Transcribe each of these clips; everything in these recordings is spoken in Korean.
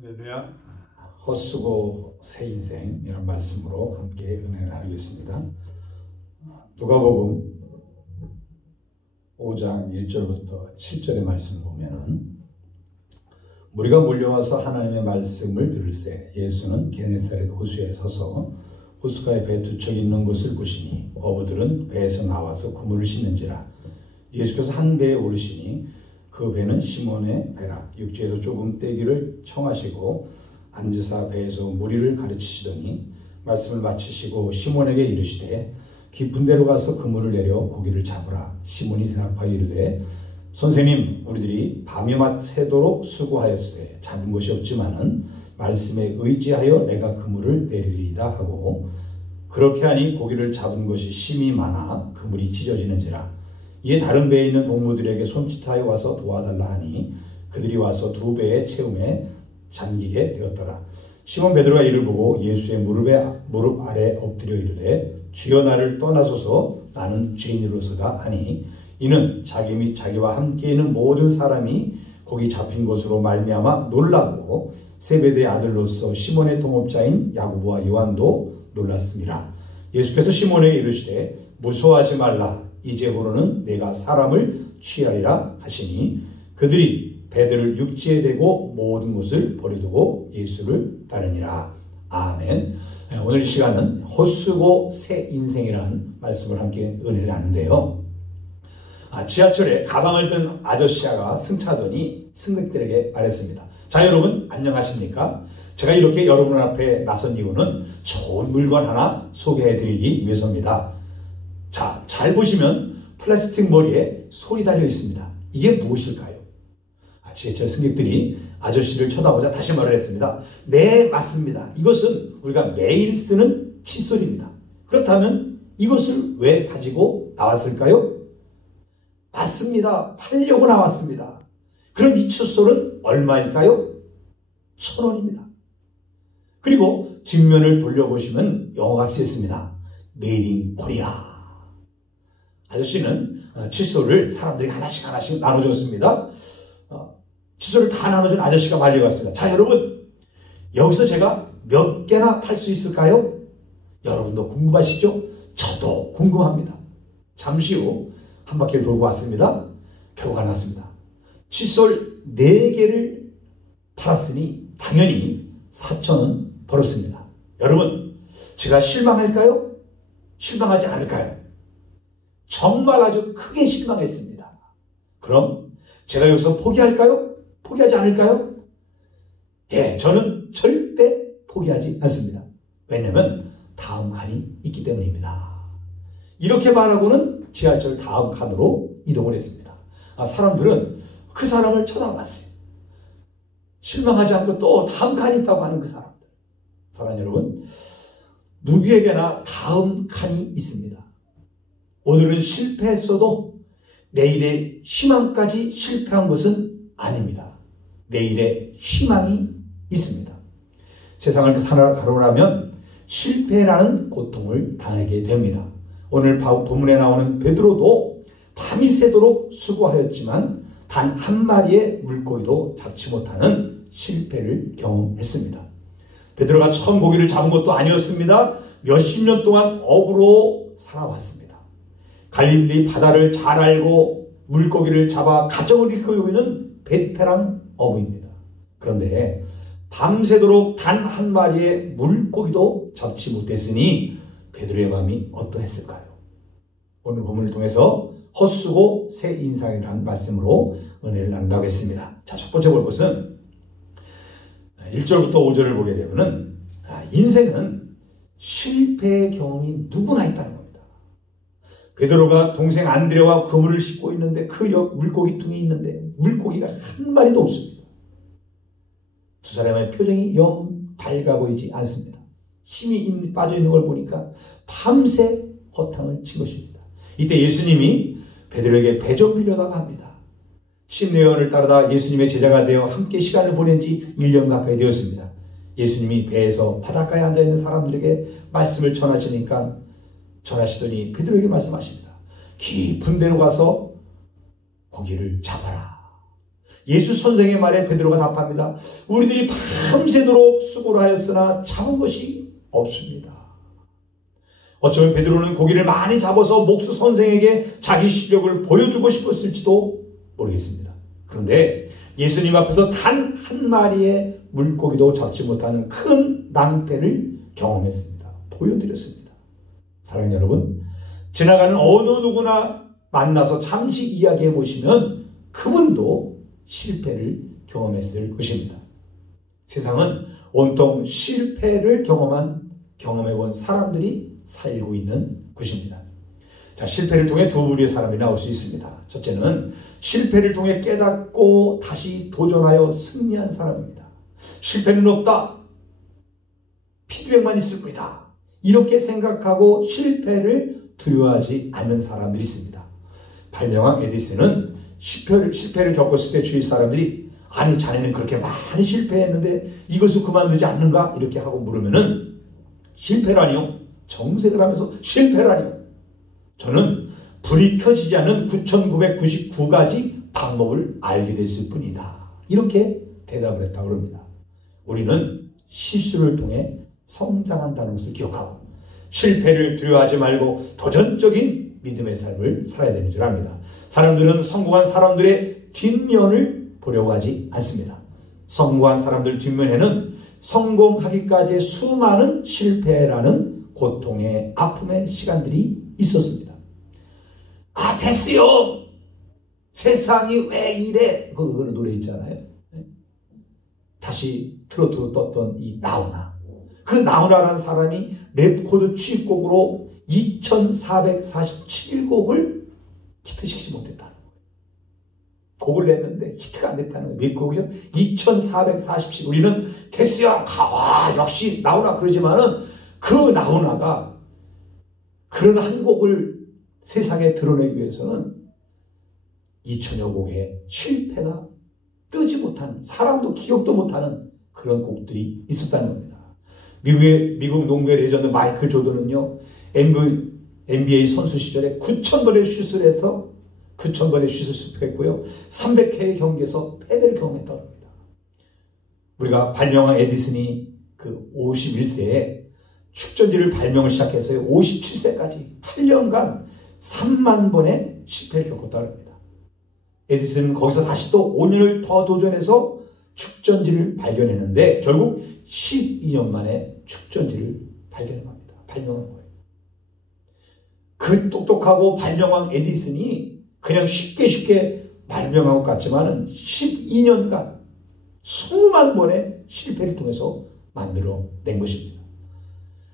할렐루야. 헛수고 새 인생 이런 말씀으로 함께 은혜를 나누겠습니다. 누가복음 5장 1절부터 7절의 말씀 보면은 무리가 몰려와서 하나님의 말씀을 들을새 예수는 게네사렛 호수에 서서 호수가에 배 두 척 있는 곳을 보시니 어부들은 배에서 나와서 그물을 씻는지라. 예수께서 한 배에 오르시니 그 배는 시몬의 배라. 육지에서 조금 떼기를 청하시고 앉으사 배에서 무리를 가르치시더니 말씀을 마치시고 시몬에게 이르시되 깊은 데로 가서 그물을 내려 고기를 잡으라. 시몬이 대답하여 이르되 선생님, 우리들이 밤낮 새도록 수고하였으되 잡은 것이 없지만은 말씀에 의지하여 내가 그물을 내리리이다 하고 그렇게 하니 고기를 잡은 것이 심히 많아 그물이 찢어지는지라. 이에 다른 배에 있는 동무들에게 손짓하여 와서 도와달라 하니 그들이 와서 두 배의 채움에 잠기게 되었더라. 시몬 베드로가 이를 보고 예수의 무릎 아래 엎드려 이르되 주여 나를 떠나소서 나는 죄인으로서다 하니 이는 자기 및 자기와 함께 있는 모든 사람이 거기 잡힌 것으로 말미암아 놀라고 세베대의 아들로서 시몬의 동업자인 야고보와 요한도 놀랐습니다. 예수께서 시몬에게 이르시되 무서워하지 말라. 이제부로는 내가 사람을 취하리라 하시니 그들이 배들을 육지에 대고 모든 것을 버려두고 예수를 따르니라. 아멘. 오늘 이 시간은 헛수고 새 인생이라는 말씀을 함께 은혜를 나누는데요. 지하철에 가방을 든 아저씨가 승차하더니 승객들에게 말했습니다. 자, 여러분 안녕하십니까? 제가 이렇게 여러분 앞에 나선 이유는 좋은 물건 하나 소개해드리기 위해서입니다. 자, 잘 보시면 플라스틱 머리에 솔이 달려 있습니다. 이게 무엇일까요? 지하철 승객들이 아저씨를 쳐다보자 다시 말을 했습니다. 네, 맞습니다. 이것은 우리가 매일 쓰는 칫솔입니다. 그렇다면 이것을 왜 가지고 나왔을까요? 맞습니다. 팔려고 나왔습니다. 그럼 이 칫솔은 얼마일까요? 1,000원입니다. 그리고 뒷면을 돌려보시면 영어가 쓰여 있습니다. Made in Korea. 아저씨는 칫솔을 사람들이 하나씩 나눠줬습니다. 칫솔을 다 나눠준 아저씨가 말려갔습니다. 자, 여러분 여기서 제가 몇 개나 팔 수 있을까요? 여러분도 궁금하시죠? 저도 궁금합니다. 잠시 후 한 바퀴를 돌고 왔습니다. 결과가 났습니다. 칫솔 4개를 팔았으니 당연히 4,000원 벌었습니다. 여러분, 제가 실망할까요? 실망하지 않을까요? 정말 아주 크게 실망했습니다. 그럼 제가 여기서 포기할까요? 포기하지 않을까요? 예, 저는 절대 포기하지 않습니다. 왜냐하면 다음 칸이 있기 때문입니다. 이렇게 말하고는 지하철 다음 칸으로 이동을 했습니다. 사람들은 그 사람을 쳐다봤어요. 실망하지 않고 또 다음 칸이 있다고 하는 그 사람들. 사랑하는 여러분, 누구에게나 다음 칸이 있습니다. 오늘은 실패했어도 내일의 희망까지 실패한 것은 아닙니다. 내일의 희망이 있습니다. 세상을 살아가려면 실패라는 고통을 당하게 됩니다. 오늘 본문에 나오는 베드로도 밤이 새도록 수고하였지만 단 한 마리의 물고기도 잡지 못하는 실패를 경험했습니다. 베드로가 처음 고기를 잡은 것도 아니었습니다. 몇십 년 동안 어부로 살아왔습니다. 갈릴리 바다를 잘 알고 물고기를 잡아 가정을 이끌고 있는 베테랑 어부입니다. 그런데 밤새도록 단 한 마리의 물고기도 잡지 못했으니 베드로의 마음이 어떠했을까요? 오늘 본문을 통해서 헛수고 새 인생이라는 말씀으로 은혜를 나누겠습니다. 자, 첫 번째 볼 것은 1절부터 5절을 보게 되면은 인생은 실패의 경험이 누구나 있다는 겁니다. 베드로가 동생 안드레와 그물을 싣고 있는데 그 옆 물고기통이 있는데 물고기가 한 마리도 없습니다. 두 사람의 표정이 영 밝아 보이지 않습니다. 힘이 빠져 있는 걸 보니까 밤새 허탕을 친 것입니다. 이때 예수님이 베드로에게 배 좀 빌려다가 합니다. 침례요한을 따르다 예수님의 제자가 되어 함께 시간을 보낸 지 1년 가까이 되었습니다. 예수님이 배에서 바닷가에 앉아있는 사람들에게 말씀을 전하시더니 베드로에게 말씀하십니다. 깊은 데로 가서 고기를 잡아라. 예수 선생의 말에 베드로가 답합니다. 우리들이 밤새도록 수고를 하였으나 잡은 것이 없습니다. 어쩌면 베드로는 고기를 많이 잡아서 목수 선생에게 자기 실력을 보여주고 싶었을지도 모르겠습니다. 그런데 예수님 앞에서 단 한 마리의 물고기도 잡지 못하는 큰 낭패를 경험했습니다. 보여드렸습니다. 사랑하는 여러분, 지나가는 어느 누구나 만나서 잠시 이야기해 보시면 그분도 실패를 경험했을 것입니다. 세상은 온통 실패를 경험해 본 사람들이 살고 있는 곳입니다. 자, 실패를 통해 두 부류의 사람이 나올 수 있습니다. 첫째는 실패를 통해 깨닫고 다시 도전하여 승리한 사람입니다. 실패는 없다. 피드백만 있을 뿐이다. 이렇게 생각하고 실패를 두려워하지 않는 사람들이 있습니다. 발명왕 에디슨은 실패를 겪었을 때 주위 사람들이 아니 자네는 그렇게 많이 실패했는데 이것을 그만두지 않는가? 이렇게 하고 물으면은 실패라니요? 정색을 하면서 실패라니요? 저는 불이 켜지지 않는 9,999가지 방법을 알게 됐을 뿐이다. 이렇게 대답을 했다고 합니다. 우리는 실수를 통해 성장한다는 것을 기억하고 실패를 두려워하지 말고 도전적인 믿음의 삶을 살아야 되는 줄 압니다. 사람들은 성공한 사람들의 뒷면을 보려고 하지 않습니다. 성공한 사람들 뒷면에는 성공하기까지의 수많은 실패라는 고통의 아픔의 시간들이 있었습니다. 아, 됐어요. 세상이 왜 이래? 그거 노래 있잖아요. 다시 트로트로 떴던 이 나훈아. 그 나훈아라는 사람이 랩코드 취입곡으로 2447곡을 히트시키지 못했다는 거예요. 곡을 냈는데 히트가 안 됐다는 거예요. 몇 곡이죠? 2447. 우리는 됐어요. 와, 역시 나훈아 그러지만은 그 나훈아가 그런 한 곡을 세상에 드러내기 위해서는 2000여 곡의 실패가 뜨지 못하는, 사람도 기억도 못하는 그런 곡들이 있었다는 겁니다. 미국 농구의 레전드 마이클 조던은요, NBA 선수 시절에 9,000번의 슛을 해서 9,000번의 슛을 습했고요, 300회의 경기에서 패배를 경험했다고 합니다. 우리가 발명왕 에디슨이 그 51세에 축전지를 발명을 시작해서 57세까지 8년간 3만 번의 실패를 겪었다고 합니다. 에디슨은 거기서 다시 또 5년을 더 도전해서 축전지를 발견했는데 결국 12년 만에 축전지를 발견한 겁니다. 발명한 거예요. 그 똑똑하고 발명왕 에디슨이 그냥 쉽게 발명한 것 같지만은 12년간 수만 번의 실패를 통해서 만들어낸 것입니다.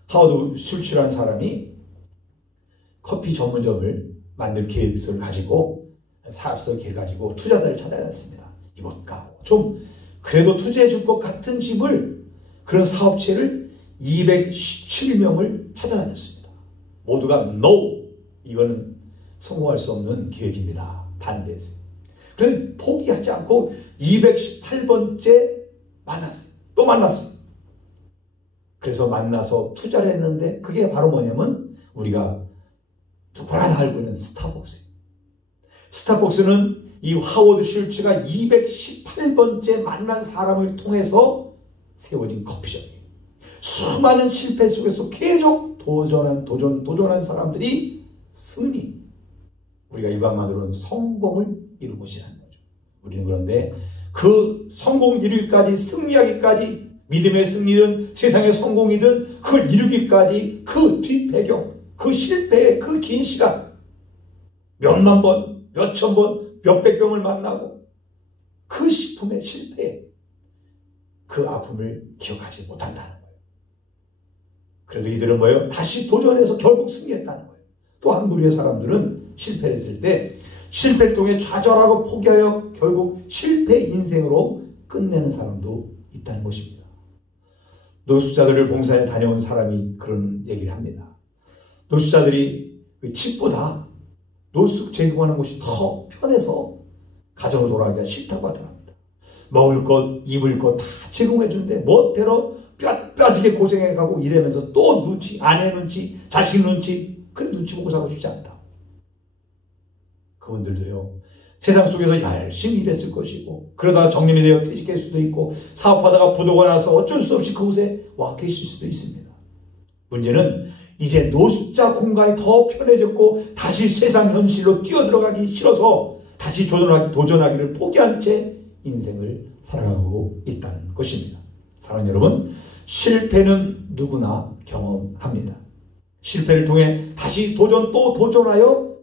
하워드 슐츠라는 사람이 커피 전문점을 만들 계획서를 가지고 사업서 계획을 가지고 투자자를 찾아다녔습니다. 이곳 가고 좀 그래도 투자해 줄 것 같은 집을, 그런 사업체를 217명을 찾아다녔습니다. 모두가 NO! 이거는 성공할 수 없는 계획입니다. 반대했어요. 그래서 포기하지 않고 218번째 만났어요. 또 만났어요. 그래서 만나서 투자를 했는데 그게 바로 뭐냐면 우리가 누구나 다 알고 있는 스타벅스예요. 스타벅스는 이 하워드 슐츠가 218번째 만난 사람을 통해서 세워진 커피숍이에요. 수많은 실패 속에서 계속 도전한 사람들이 승리, 우리가 일반말로는 성공을 이루고자 하는 거죠. 우리는 그런데 그 성공 이루기까지, 승리하기까지, 믿음의 승리든 세상의 성공이든 그걸 이루기까지 그 뒷배경, 그 실패의 그 긴 시간, 몇만 번, 몇천 번, 몇백 병을 만나고 그 식품의 실패에 그 아픔을 기억하지 못한다는 거예요. 그래도 이들은 뭐예요? 다시 도전해서 결국 승리했다는 거예요. 또 한 부류의 사람들은 실패를 했을 때 실패를 통해 좌절하고 포기하여 결국 실패 인생으로 끝내는 사람도 있다는 것입니다. 노숙자들을 봉사에 다녀온 사람이 그런 얘기를 합니다. 노숙자들이 집보다 노숙 제공하는 곳이 더 편해서 가정으로 돌아가기가 싫다고 하더랍니다. 먹을 것, 입을 것 다 제공해 주는데 멋대로 뼈지게 고생해가고 이러면서 또 눈치, 아내 눈치, 자식 눈치, 그런 눈치 보고 살고 싶지 않다. 그분들도요, 세상 속에서 열심히 일했을 것이고, 그러다가 정년이 되어 퇴직할 수도 있고, 사업하다가 부도가 나서 어쩔 수 없이 그곳에 와 계실 수도 있습니다. 문제는 이제 노숙자 공간이 더 편해졌고 다시 세상 현실로 뛰어들어가기 싫어서 다시 도전하기를 포기한 채 인생을 살아가고 있다는 것입니다. 사랑하는 여러분, 실패는 누구나 경험합니다. 실패를 통해 다시 또 도전하여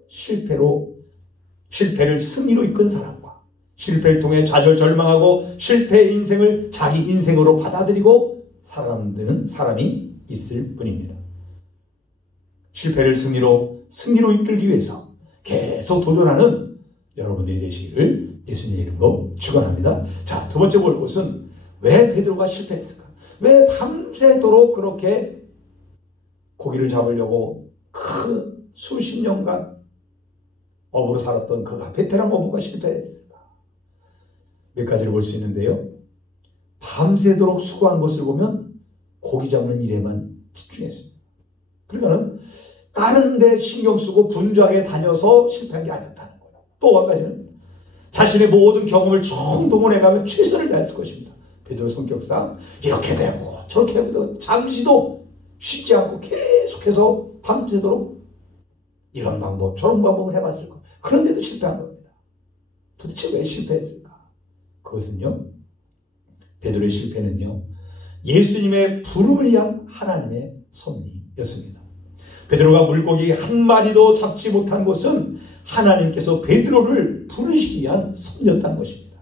실패를 승리로 이끈 사람과 실패를 통해 좌절 절망하고 실패의 인생을 자기 인생으로 받아들이고 살아가는 사람이 있을 뿐입니다. 실패를 승리로 이끌기 위해서 계속 도전하는 여러분들이 되시기를 예수님의 이름으로 축원합니다. 자, 두 번째 볼 것은 왜 베드로가 실패했을까? 왜 밤새도록 그렇게 고기를 잡으려고 수십 년간 어부로 살았던 그가 베테랑 어부가 실패했을까? 몇 가지를 볼 수 있는데요. 밤새도록 수고한 것을 보면 고기 잡는 일에만 집중했습니다. 그러니까는 다른 데 신경 쓰고 분주하게 다녀서 실패한 게 아니었다는 거예요. 또 한 가지는 자신의 모든 경험을 총동원해가면 최선을 다했을 것입니다. 베드로 성격상 이렇게 되고 저렇게 되고 잠시도 쉬지 않고 계속해서 밤새도록 이런 방법 저런 방법을 해봤을 거예요. 그런데도 실패한 겁니다. 도대체 왜 실패했을까? 그것은요, 베드로의 실패는요, 예수님의 부름을 위한 하나님의 섭리였습니다. 베드로가 물고기 한 마리도 잡지 못한 것은 하나님께서 베드로를 부르시기 위한 섭리였다는 것입니다.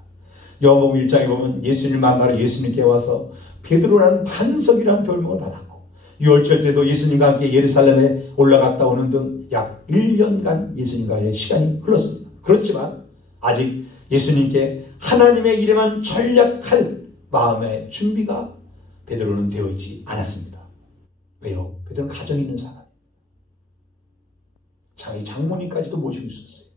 요한복음 1장에 보면 예수님을 만나러 예수님께 와서 베드로라는 반석이라는 별명을 받았고, 유월절 때도 예수님과 함께 예루살렘에 올라갔다 오는 등 약 1년간 예수님과의 시간이 흘렀습니다. 그렇지만 아직 예수님께 하나님의 일에만 전략할 마음의 준비가 베드로는 되어 있지 않았습니다. 왜요? 베드로는 가정이 있는 사람, 자기 장모님까지도 모시고 있었어요.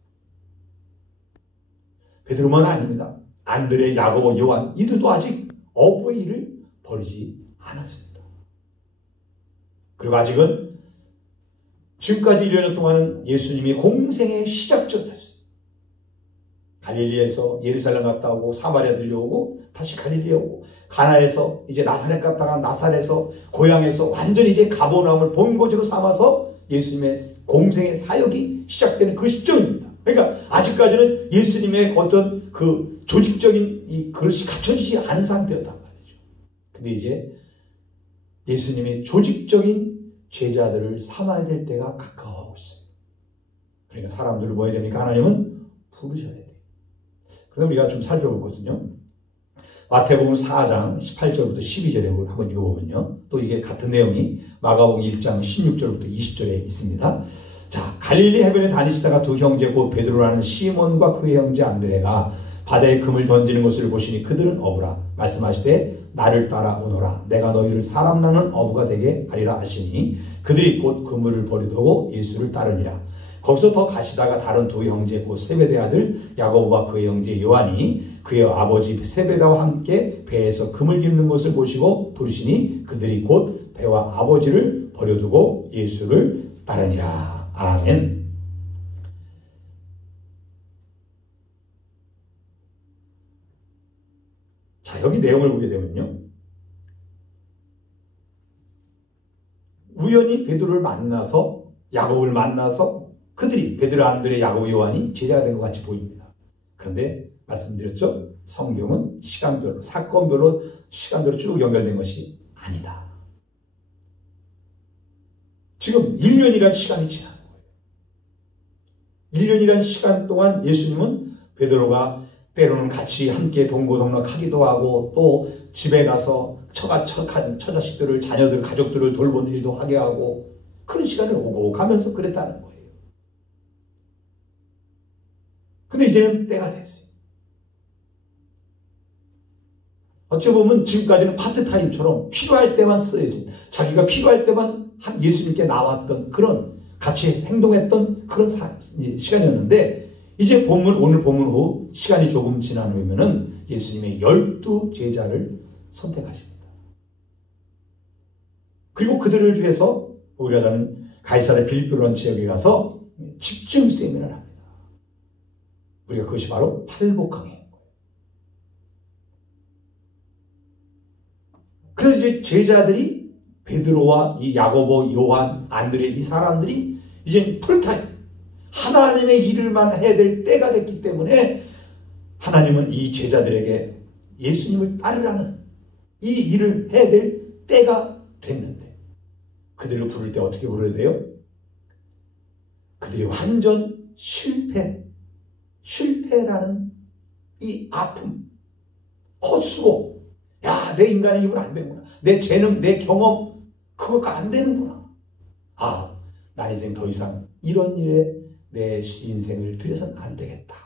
베드로만 아닙니다. 안드레, 야고보, 요한, 이들도 아직 어부의 일을 버리지 않았습니다. 그리고 아직은 지금까지 1년 동안은 예수님이 공생의 시작점이었어요. 갈릴리에서 예루살렘 갔다 오고 사마리아 들려오고 다시 갈릴리에 오고, 가나에서 이제 나사렛 갔다가 나사렛에서 고향에서 완전히 이제 가버나움을 본거지로 삼아서 예수님의 공생의 사역이 시작되는 그 시점입니다. 그러니까 아직까지는 예수님의 어떤 그 조직적인 이 그릇이 갖춰지지 않은 상태였단 말이죠. 근데 이제 예수님의 조직적인 제자들을 삼아야 될 때가 가까워하고 있어요. 그러니까 사람들을 뭐 해야 됩니까? 하나님은 부르셔야 돼요. 그럼 우리가 좀 살펴볼 것은요, 마태복음 4장 18절부터 12절에 한번 읽어보면요, 또 이게 같은 내용이 마가복음 1장 16절부터 20절에 있습니다. 자, 갈릴리 해변에 다니시다가 두 형제 곧 베드로라는 시몬과 그의 형제 안드레가 바다에 금을 던지는 것을 보시니 그들은 어부라. 말씀하시되 나를 따라 오너라. 내가 너희를 사람 나는 어부가 되게 하리라 하시니 그들이 곧 그물을 버리고 예수를 따르니라. 거기서 더 가시다가 다른 두 형제 곧 세베대 아들 야고보와 그의 형제 요한이 그의 아버지 세베다와 함께 배에서 금을 깁는 것을 보시고 부르시니 그들이 곧 배와 아버지를 버려두고 예수를 따르니라. 아멘. 자, 여기 내용을 보게 되면요, 우연히 베드로를 만나서 야고보를 만나서 그들이 베드로, 안드레, 야고보, 요한이 제자가 된 것 같이 보입니다. 그런데 말씀드렸죠, 성경은 시간별로, 사건별로, 시간별로 쭉 연결된 것이 아니다. 지금 1년이라는 시간이 지난 거예요. 1년이라는 시간 동안 예수님은 베드로가 때로는 같이 함께 동고동락하기도 하고 또 집에 가서 처자식들을, 자녀들, 가족들을 돌보는 일도 하게 하고 그런 시간을 오고 가면서 그랬다는 거예요. 근데 이제는 때가 됐어요. 어찌 보면 지금까지는 파트타임처럼 필요할 때만 써야지, 자기가 필요할 때만 예수님께 나왔던 그런, 같이 행동했던 그런 시간이었는데, 이제 오늘 본문 후 시간이 조금 지난 후면은 예수님의 12제자를 선택하십니다. 그리고 그들을 위해서 우리가 가는 가이사랴 빌립보라는 지역에 가서 집중 세미나를 합니다. 우리가 그것이 바로 팔복강해인 거예요. 그래서 이제 제자들이 베드로와 이 야고보, 요한, 안드레 이 사람들이 이제 풀타임 하나님의 일을만 해야 될 때가 됐기 때문에 하나님은 이 제자들에게 예수님을 따르라는 이 일을 해야 될 때가 됐는데 그들을 부를 때 어떻게 부르야 돼요? 그들이 완전 실패라는 이 아픔, 헛수고, 야, 내 인간의 힘은 안 되는구나. 내 재능, 내 경험, 그거가 안 되는구나. 아, 난 인생 더 이상 이런 일에 내 인생을 들여서는 안 되겠다.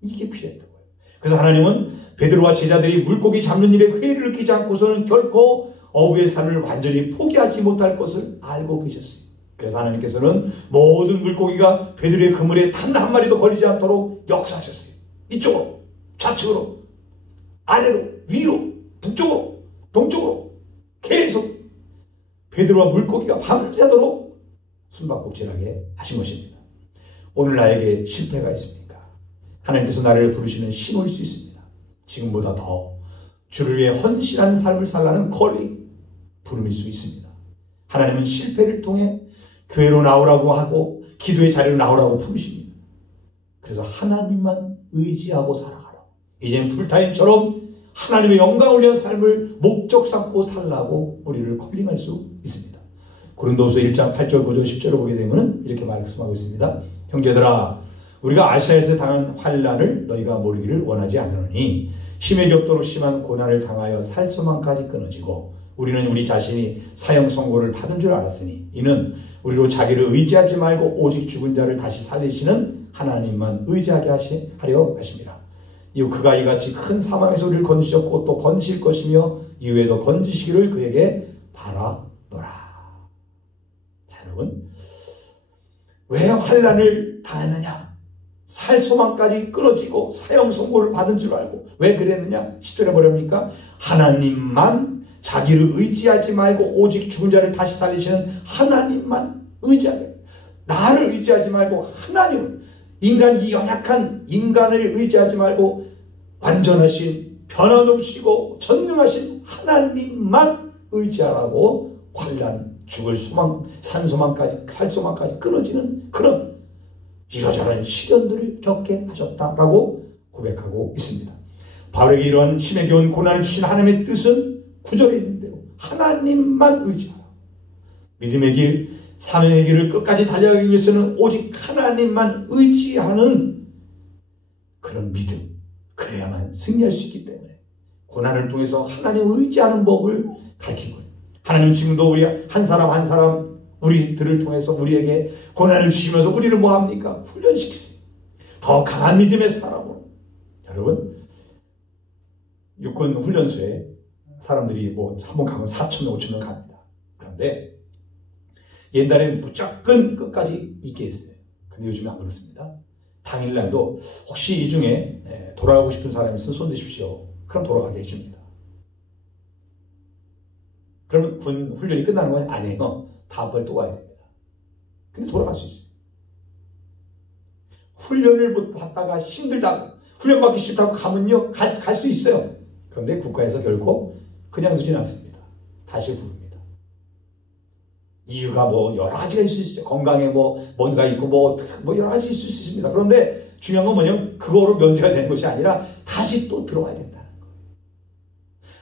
이게 필요했던 거예요. 그래서 하나님은 베드로와 제자들이 물고기 잡는 일에 회의를 느끼지 않고서는 결코 어부의 삶을 완전히 포기하지 못할 것을 알고 계셨어요. 그래서 하나님께서는 모든 물고기가 베드로의 그물에 단 한 마리도 걸리지 않도록 역사하셨어요. 이쪽으로, 좌측으로, 아래로, 위로, 북쪽으로, 동쪽으로 계속 베드로와 물고기가 밤새도록 숨바꼭질하게 하신 것입니다. 오늘 나에게 실패가 있습니까? 하나님께서 나를 부르시는 신호일 수 있습니다. 지금보다 더 주를 위해 헌신하는 삶을 살라는 콜링, 부름일 수 있습니다. 하나님은 실패를 통해 교회로 나오라고 하고 기도의 자리로 나오라고 부르십니다. 그래서 하나님만 의지하고 살아가라. 이제는 풀타임처럼 하나님의 영광을 위한 삶을 목적 삼고 살라고 우리를 콜링할 수 있습니다. 고린도후서 1장 8절 9절 10절을 보게 되면 이렇게 말씀하고 있습니다. 형제들아, 우리가 아시아에서 당한 환난을 너희가 모르기를 원하지 않으니 힘에 겹도록 심한 고난을 당하여 살 수만까지 끊어지고 우리는 우리 자신이 사형 선고를 받은 줄 알았으니 이는 우리로 자기를 의지하지 말고 오직 죽은 자를 다시 살리시는 하나님만 의지하게 하려 하십니다. 이후 그가 이같이 큰 사망에서 우리를 건지셨고 또 건지실 것이며 이후에도 건지시기를 그에게 바라노라. 자, 여러분, 왜 환난을 당했느냐? 살 소망까지 끊어지고 사형 선고를 받은 줄 알고 왜 그랬느냐? 10절에 뭐랍니까? 하나님만 자기를 의지하지 말고 오직 죽은 자를 다시 살리시는 하나님만 의지하게. 나를 의지하지 말고 하나님을, 이 연약한 인간을 의지하지 말고 완전하신 변함없이고 전능하신 하나님만 의지하라고 환난, 죽을 소망, 산 소망까지, 살 소망까지 끊어지는 그런 이러저런 시련들을 겪게 하셨다라고 고백하고 있습니다. 바울에게 이러한 심에 겨운 고난을 주신 하나님의 뜻은 구절에 있는 대로 하나님만 의지하라. 믿음의 길, 사명의 길을 끝까지 달려가기 위해서는 오직 하나님만 의지하는 그런 믿음, 그래야만 승리할 수 있기 때문에 고난을 통해서 하나님을 의지하는 법을 가르치고, 하나님 지금도 우리 한 사람 한 사람 우리들을 통해서 우리에게 고난을 주시면서 우리를 뭐합니까? 훈련시키세요. 더 강한 믿음의 사람으로. 여러분, 육군 훈련소에 사람들이 뭐 한번 가면 4,000명, 5,000명 갑니다. 그런데 옛날에는 무조건 끝까지 있게 했어요. 근데 요즘에 안 그렇습니다. 당일날도 혹시 이 중에 돌아가고 싶은 사람이 있으면 손 드십시오. 그럼 돌아가게 해줍니다. 그러면 군 훈련이 끝나는 건 아니에요. 다음번에 또 와야 됩니다. 근데 돌아갈 수 있어요. 훈련을 받다가 힘들다고, 훈련 받기 싫다고 가면요, 갈 수 있어요. 그런데 국가에서 결코 그냥 두진 않습니다. 다시 부릅니다. 이유가 뭐 여러 가지가 있을 수 있어요. 건강에 뭔가 있고 뭐 여러 가지 있을 수 있습니다. 그런데 중요한 건 뭐냐면 그거로 면제가 되는 것이 아니라 다시 또 들어와야 된다는 거예요.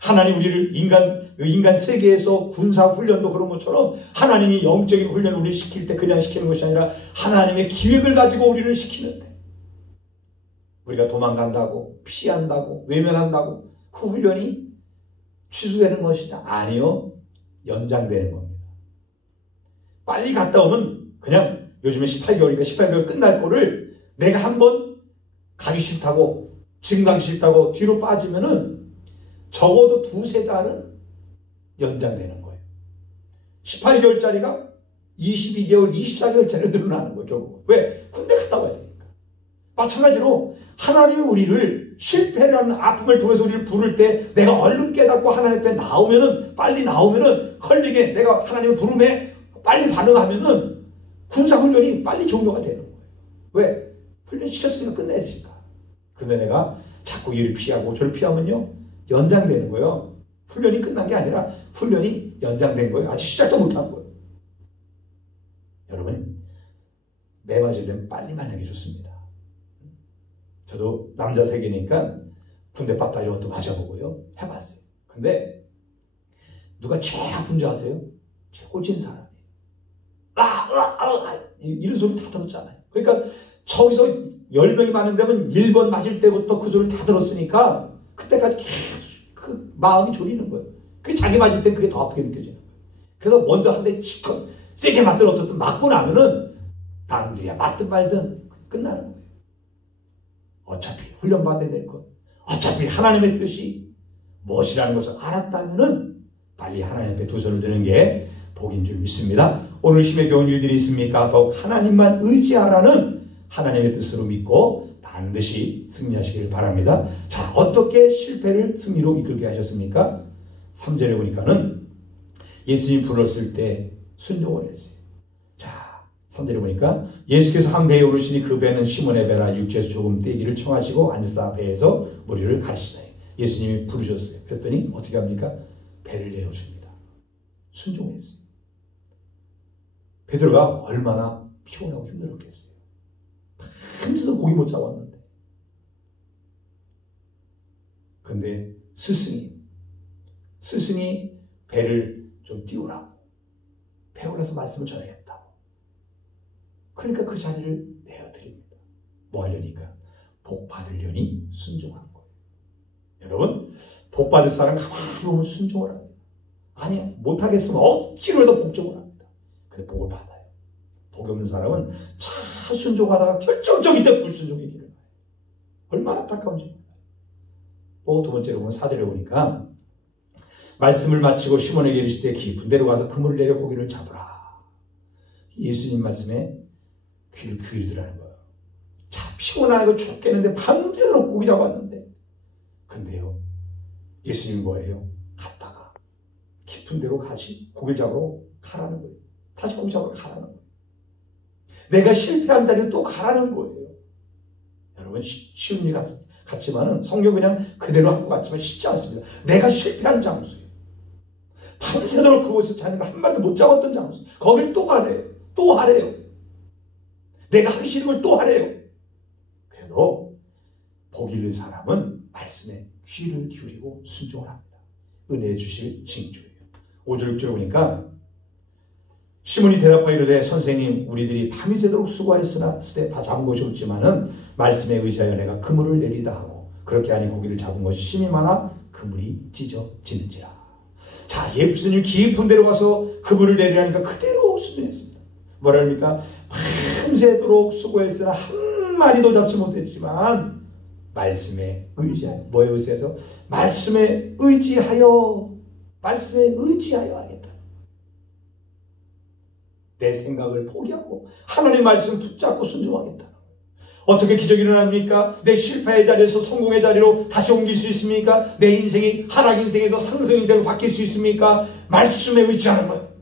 하나님 우리를 인간 세계에서 군사 훈련도 그런 것처럼 하나님이 영적인 훈련을 우리를 시킬 때 그냥 시키는 것이 아니라 하나님의 기획을 가지고 우리를 시키는데, 우리가 도망간다고, 피한다고, 외면한다고 그 훈련이 취소되는 것이냐? 아니요. 연장되는 겁니다. 빨리 갔다 오면 그냥 요즘에 18개월이니까 18개월 끝날 거를 내가 한번 가기 싫다고, 지금 가기 싫다고 뒤로 빠지면은 적어도 2-3달은 연장되는 거예요. 18개월짜리가 22개월, 24개월짜리로 늘어나는 거예요, 결국. 왜? 군대 갔다 와야 되니까. 마찬가지로 하나님이 우리를 실패라는 아픔을 통해서 우리를 부를 때 내가 얼른 깨닫고 하나님 앞에 나오면은, 빨리 나오면은, 걸리게 내가 하나님의 부름에 빨리 반응하면은 군사훈련이 빨리 종료가 되는 거예요. 왜? 훈련시켰으니까 끝내야 되니까. 그런데 내가 자꾸 이를 피하고 저를 피하면요, 연장되는 거예요. 훈련이 끝난 게 아니라 훈련이 연장된 거예요. 아직 시작도 못한 거예요. 여러분, 매 맞으려면 빨리 맞는 게 좋습니다. 저도 남자 세계니까 군대 빠따 이런 것도 맞아보고요, 해봤어요. 근데 누가 제일 아픈 줄 아세요? 제일 꽂힌 사람이. 이런 소리 다 들었잖아요. 그러니까 저기서 10명이 맞는 데면 1번 맞을 때부터 그 소리를 다 들었으니까 그때까지 계속 그 마음이 졸이는 거예요. 그게 자기 맞을 때 그게 더 아프게 느껴지는 거예요. 그래서 먼저 한 대 치컷 세게 맞든 어떻든 맞고 나면은 남들이야 맞든 말든 끝나는 거예요. 어차피 훈련받아야 될 것, 어차피 하나님의 뜻이 무엇이라는 것을 알았다면은 빨리 하나님 앞에 두 손을 드는 게 복인 줄 믿습니다. 오늘 힘에 겨운 일들이 있습니까? 더욱 하나님만 의지하라는 하나님의 뜻으로 믿고 반드시 승리하시길 바랍니다. 자, 어떻게 실패를 승리로 이끌게 하셨습니까? 3절에 보니까는 예수님 불렀을 때 순종을 했어요. 자, 3절에 보니까 예수께서 한 배에 오르시니 그 배는 시몬의 배라 육지에서 조금 떼기를 청하시고 앉으사 배에서 무리를 가르치시나요. 예수님이 부르셨어요. 그랬더니 어떻게 합니까? 배를 내어줍니다. 순종했어요. 베드로가 얼마나 피곤하고 힘들었겠어요. 밤새서 고기 못 잡았는데. 근데 스승이 배를 좀 띄우라고, 배 올라서 말씀을 전하겠다고. 그러니까 그 자리를 내어드립니다. 뭐 하려니까? 복 받으려니 순종한 거예요. 여러분, 복 받을 사람 가만히 보면 순종을 합니다. 아니, 못하겠으면 억지로 해도 복종을 합니다. 그래, 복을 받아요. 복이 없는 사람은 참 순종하다가 결정적인 때 불순종의 길을 가요. 얼마나 안타까운지. 또 두 번째로 보면 4절에 보니까 말씀을 마치고 시몬에게 이르시되 깊은 데로 가서 그물을 내려 고기를 잡으라. 예수님 말씀에 귀를 기울이라는 거예요. 자, 피곤하고 죽겠는데 밤새도록 고기 잡았는데, 근데요, 예수님 뭐예요? 갔다가 깊은 데로 다시 고기를 잡으러 가라는 거예요. 다시 고기 잡으러 가라는 거예요. 내가 실패한 자리에 또 가라는 거예요. 여러분, 쉬운 일 같지만은 성경 그냥 그대로 하고 갔지만 쉽지 않습니다. 내가 실패한 장소예요. 밤새도록 그곳에서 자니까 한 마리도 못 잡았던 장소. 거길 또 가래요. 또 하래요. 내가 하기 싫은 걸 또 하래요. 그래도 복 있는 사람은 말씀에 귀를 기울이고 순종을 합니다. 은혜 주실 징조예요. 5절 6절 보니까 시몬이 대답하여 이르되 선생님, 우리들이 밤이 새도록 수고하였으나 스대 다 잡은 것이 없지만은 말씀에 의지하여 내가 그물을 내리다 하고 그렇게 하니 고기를 잡은 것이 심이 많아 그물이 찢어지는지라. 자, 예수님 깊은 데로 가서 그물을 내리라니까 그대로 순종했습니다. 뭐랍니까? 밤새도록 수고했으나 한 마리도 잡지 못했지만 말씀에 의지하여, 뭐에 의지해서? 말씀에 의지하여 하겠다. 내 생각을 포기하고 하나님 말씀 붙잡고 순종하겠다. 어떻게 기적이 일어납니까? 내 실패의 자리에서 성공의 자리로 다시 옮길 수 있습니까? 내 인생이 하락 인생에서 상승 인생으로 바뀔 수 있습니까? 말씀에 의지하는 거예요.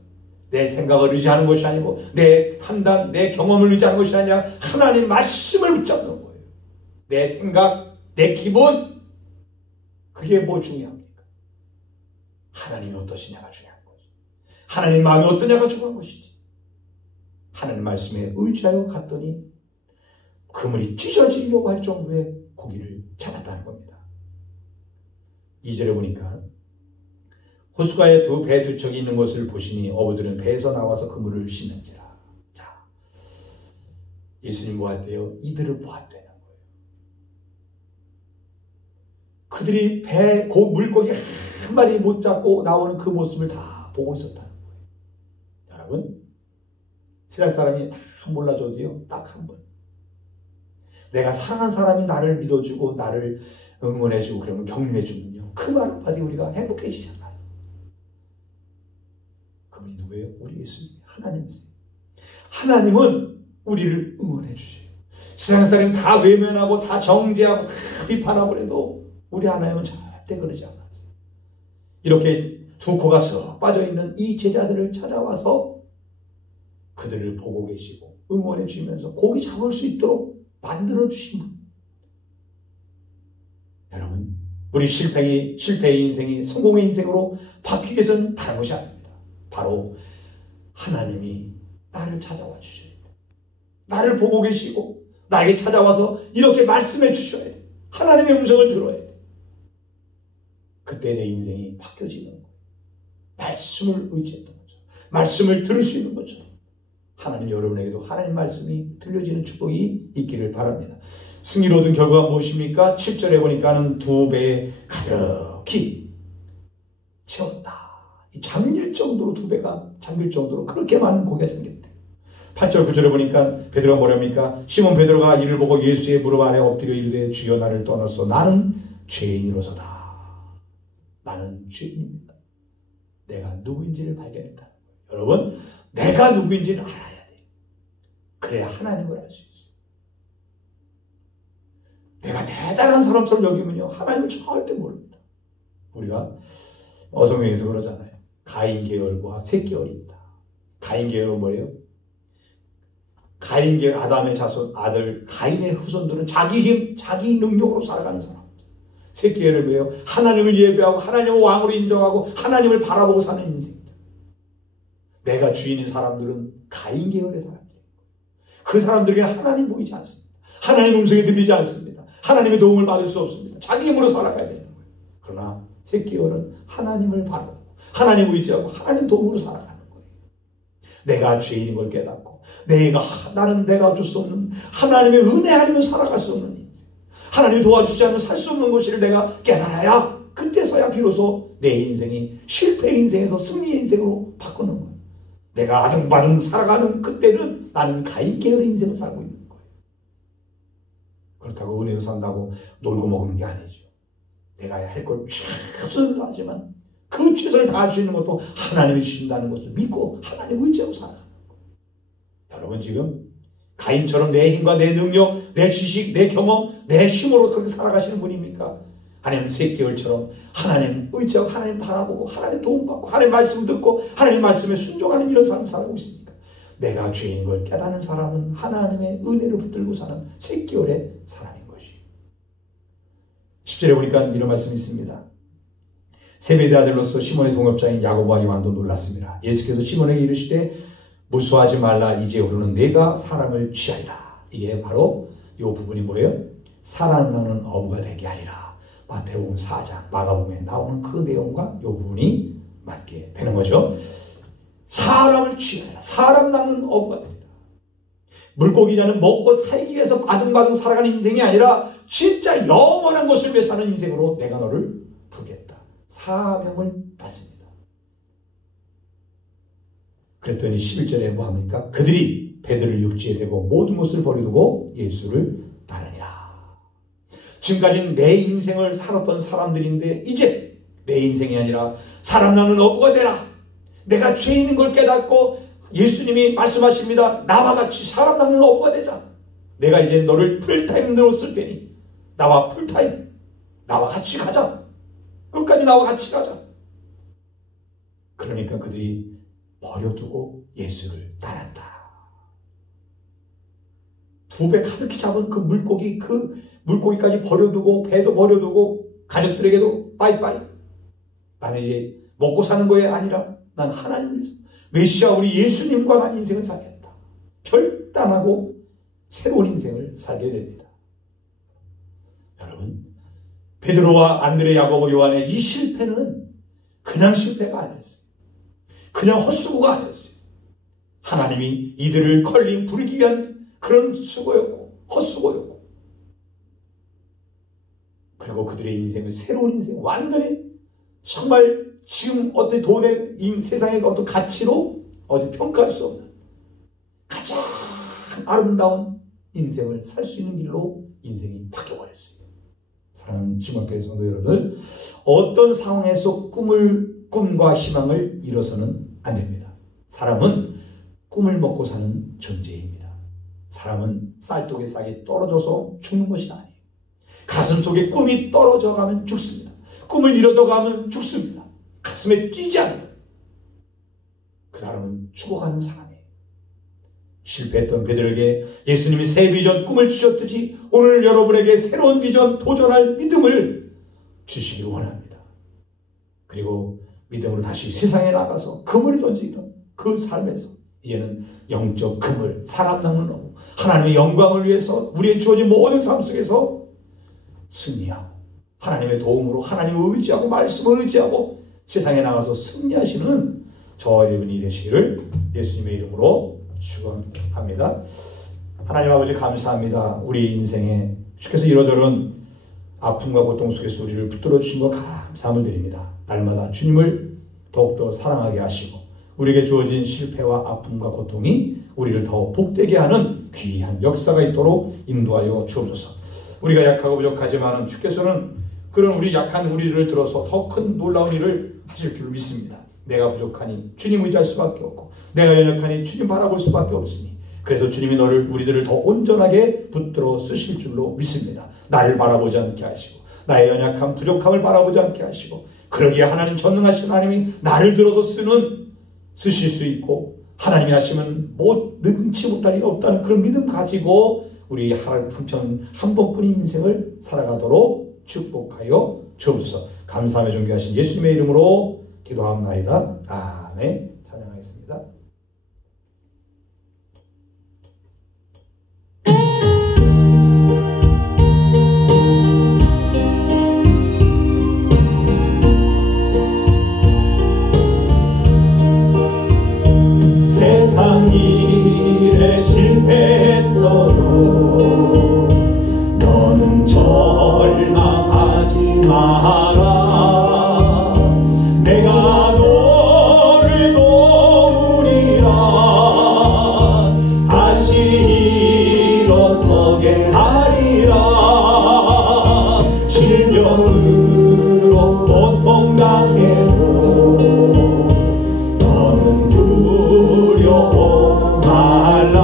내 생각을 의지하는 것이 아니고 내 판단, 내 경험을 의지하는 것이 아니라 하나님 말씀을 붙잡는 거예요. 내 생각, 내 기분, 그게 뭐 중요합니까? 하나님이 어떠시냐가 중요한 거지. 하나님 마음이 어떠냐가 중요한 것이지. 하나님 말씀에 의지하여 갔더니 그물이 찢어지려고 할 정도의 고기를 잡았다는 겁니다. 2절에 보니까 호숫가에 배 두 척이 있는 것을 보시니 어부들은 배에서 나와서 그물을 씻는지라. 자, 예수님 뭐 했대요? 이들을 보았다는 거예요. 그들이 물고기 한 마리 못 잡고 나오는 그 모습을 다 보고 있었다는 거예요. 여러분, 세상 사람이 다 몰라줘도요, 딱 한 번. 내가 사랑한 사람이 나를 믿어주고 나를 응원해주고 그러면 격려해주면요, 그 말 한마디 우리가 행복해지잖아요. 그분이 누구예요? 우리 예수님, 하나님이세요. 하나님은 우리를 응원해주세요. 세상 사람이 다 외면하고 다 정죄하고 다 비판하고 그래도 우리 하나님은 절대 그러지 않았어요. 이렇게 두 코가 썩 빠져있는 이 제자들을 찾아와서 그들을 보고 계시고 응원해 주면서 고기 잡을 수 있도록 만들어주신 분. 여러분, 우리 실패의 인생이 성공의 인생으로 바뀌기 위해서는 다른 것이 아닙니다. 바로 하나님이 나를 찾아와 주셔야 돼요. 나를 보고 계시고 나에게 찾아와서 이렇게 말씀해 주셔야 돼요. 하나님의 음성을 들어야 돼요. 그때 내 인생이 바뀌어지는 거예요. 말씀을 의지했던 거죠. 말씀을 들을 수 있는 거죠. 하나님 여러분에게도 하나님 말씀이 들려지는 축복이 있기를 바랍니다. 승리를 얻은 결과가 무엇입니까? 7절에 보니까는 2배 가득히 채웠다. 잠길 정도로 2배가 잠길 정도로 그렇게 많은 고기가 잠겼대. 8절 9절에 보니까 베드로가 뭐랍니까? 시몬 베드로가 이를 보고 예수의 무릎 아래 엎드려 이르되 주여 나를 떠났소. 나는 죄인이로소다. 나는 죄인입니다. 내가 누구인지를 발견했다. 여러분, 내가 누구인지를 알아야 돼요. 그래야 하나님을 알 수 있어요. 내가 대단한 사람처럼 여기면요, 하나님을 절대 모릅니다. 우리가 어성경에서 그러잖아요. 가인 계열과 셋 계열이 있다. 가인 계열은 뭐예요? 가인 계열, 아담의 자손, 아들, 가인의 후손들은 자기 힘, 자기 능력으로 살아가는 사람. 셋 계열은 뭐예요? 하나님을 예배하고 하나님을 왕으로 인정하고 하나님을 바라보고 사는 인생입니다. 내가 주인인 사람들은 가인 계열의 사람들이에요. 그 사람들에게 하나님 보이지 않습니다. 하나님 음성이 들리지 않습니다. 하나님의 도움을 받을 수 없습니다. 자기 힘으로 살아가야 되는 거예요. 그러나 셋 계열은 하나님을 바라보고 하나님 의지하고 하나님 도움으로 살아가는 거예요. 내가 죄인인 걸 깨닫고 나는 내가 어쩔 수 없는 하나님의 은혜 아니면 살아갈 수 없는 인생, 하나님 도와주지 않으면 살 수 없는 것을 내가 깨달아야 그때서야 비로소 내 인생이 실패 인생에서 승리 인생으로 바꾸는 거예요. 내가 아둥바둥 살아가는 그때는 나는 가인 계열의 인생을 살고 있는 거예요. 그렇다고 은혜로 산다고 놀고 먹는 게 아니죠. 내가 할 걸 최선을 다하지만 그 최선을 다할 수 있는 것도 하나님이 주신다는 것을 믿고 하나님 의지하고 살아가는 거예요. 여러분, 지금 가인처럼 내 힘과 내 능력, 내 지식, 내 경험, 내 힘으로 그렇게 살아가시는 분입니까? 하나님 셋 계열처럼 하나님 의지하고 하나님 바라보고 하나님 도움받고 하나님 말씀 듣고 하나님 말씀에 순종하는 이런 사람 살고 있습니까? 내가 죄인인 걸 깨닫는 사람은 하나님의 은혜를 붙들고 사는 셋 계열의 사람인 것이에요. 10절에 보니까 이런 말씀이 있습니다. 세베대 아들로서 시몬의 동업자인 야고보와 요한도 놀랐습니다. 예수께서 시몬에게 이르시되 무수하지 말라. 이제후로는 내가 사람을 취하리라. 이게 바로 이 부분이 뭐예요? 살아나는 어부가 되게 하리라. 마태복음 4장, 마가복음에 나오는 그 내용과 이 부분이 맞게 되는 거죠. 사람을 취하리라. 사람 낳는 어부가 되리라. 물고기자는 먹고 살기 위해서 바둥바둥 살아가는 인생이 아니라 진짜 영원한 것을 위해 사는 인생으로 내가 너를 부르겠다. 사명을 받습니다. 그랬더니 11절에 뭐합니까? 그들이 베드로를 육지에 대고 모든 것을 버려두고 예수를 따르니라. 지금까지는 내 인생을 살았던 사람들인데 이제 내 인생이 아니라 사람 낳는 어부가 되라. 내가 죄인인 걸 깨닫고 예수님이 말씀하십니다. 나와 같이 사람 낳는 어부가 되자. 내가 이제 너를 풀타임으로 쓸 테니 나와 풀타임, 나와 같이 가자. 끝까지 나와 같이 가자. 그러니까 그들이 버려두고 예수를 따랐다. 2배 가득히 잡은 그 물고기까지 버려두고 배도 버려두고 가족들에게도 빠이빠이. 나는 이제 먹고 사는 거에 아니라 난 하나님을 위해서 메시아 우리 예수님과 난 인생을 살겠다. 결단하고 새로운 인생을 살게 됩니다. 여러분, 베드로와 안드레, 야고보, 요한의 이 실패는 그냥 실패가 아니었어요. 그냥 헛수고가 아니었어요. 하나님이 이들을 컬링 부르기 위한 그런 수고였고 헛수고였고, 그리고 그들의 인생을 새로운 인생, 완전히 정말 지금 어떤 돈의 세상의 어떤 가치로 어디 평가할 수 없는 가장 아름다운 인생을 살 수 있는 길로 인생이 바뀌어버렸어요. 사랑하는 지목교회 성도 여러분, 어떤 상황에서 꿈과 희망을 잃어서는 안 됩니다. 사람은 꿈을 먹고 사는 존재입니다. 사람은 쌀독에 싹이 떨어져서 죽는 것이 아니에요. 가슴 속에 꿈이 떨어져 가면 죽습니다. 꿈을 잃어져 가면 죽습니다. 가슴에 끼지 않는 그 사람은 죽어가는 사람이에요. 실패했던 그들에게 예수님이 새 비전 꿈을 주셨듯이 오늘 여러분에게 새로운 비전 도전할 믿음을 주시기 원합니다. 그리고 믿음으로 다시 세상에 나가서 그물을 던지던 그 삶에서 이제는 영적 그물, 사람 낚는 어부, 하나님의 영광을 위해서 우리의 주어진 모든 삶 속에서 승리하고 하나님의 도움으로 하나님을 의지하고 말씀을 의지하고 세상에 나가서 승리하시는 저와 여러분이 되시기를 예수님의 이름으로 축원합니다. 하나님 아버지 감사합니다. 우리 인생에 주께서 이러저런 아픔과 고통 속에서 우리를 붙들어 주신 것 감사함을 드립니다. 날마다 주님을 더욱더 사랑하게 하시고 우리에게 주어진 실패와 아픔과 고통이 우리를 더 복되게 하는 귀한 역사가 있도록 인도하여 주옵소서. 우리가 약하고 부족하지만 주께서는 그런 우리 약한 우리를 들어서 더 큰 놀라운 일을 하실 줄 믿습니다. 내가 부족하니 주님 의지할 수밖에 없고 내가 연약하니 주님 바라볼 수밖에 없으니 그래서 주님이 우리들을 더 온전하게 붙들어 쓰실 줄로 믿습니다. 나를 바라보지 않게 하시고 나의 연약함 부족함을 바라보지 않게 하시고 그러기에 하나님 전능하신 하나님이 나를 들어서 쓰실 수 있고 하나님이 하시면 능치 못할 일 없다는 그런 믿음 가지고 우리 한 번뿐인 인생을 살아가도록 축복하여 주옵소서. 감사하며 존귀하신 예수님의 이름으로 기도합나이다. 아멘. 찬양하겠습니다. 세상 일에 실패했어도 너는 절망하지 마라. 내가 너를 도우리라. 다시 일어서게 하리라. 질병으로 고통당해도 너는 두려워 말라.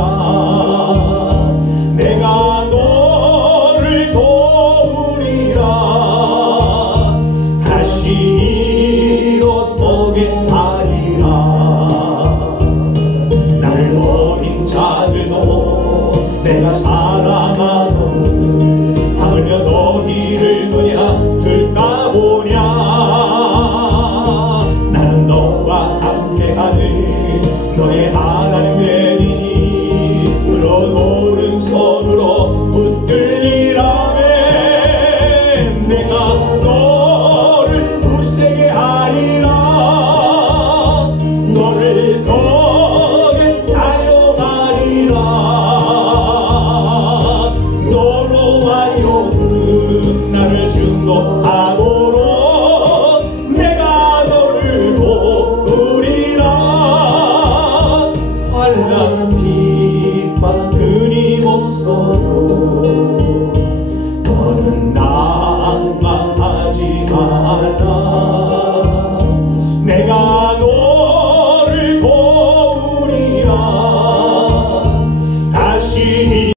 내가 너를 도우리라. 다시 일어서게 하리라. 나를 버린 자들도 내가 사랑하노니 하물며 너희를 그냥 둘까 보냐. 나는 너와 함께하는 너의 하나님 되리니 그런 오른손으로 붙들리라면 내가 너를 굳세게 하리라. 너를 거기 사용하리라. 너로 하여금 나를 증거하도록 내가 너를 도우리라. 환난 핍박 끊임없어도 너는 낭망하지 마라.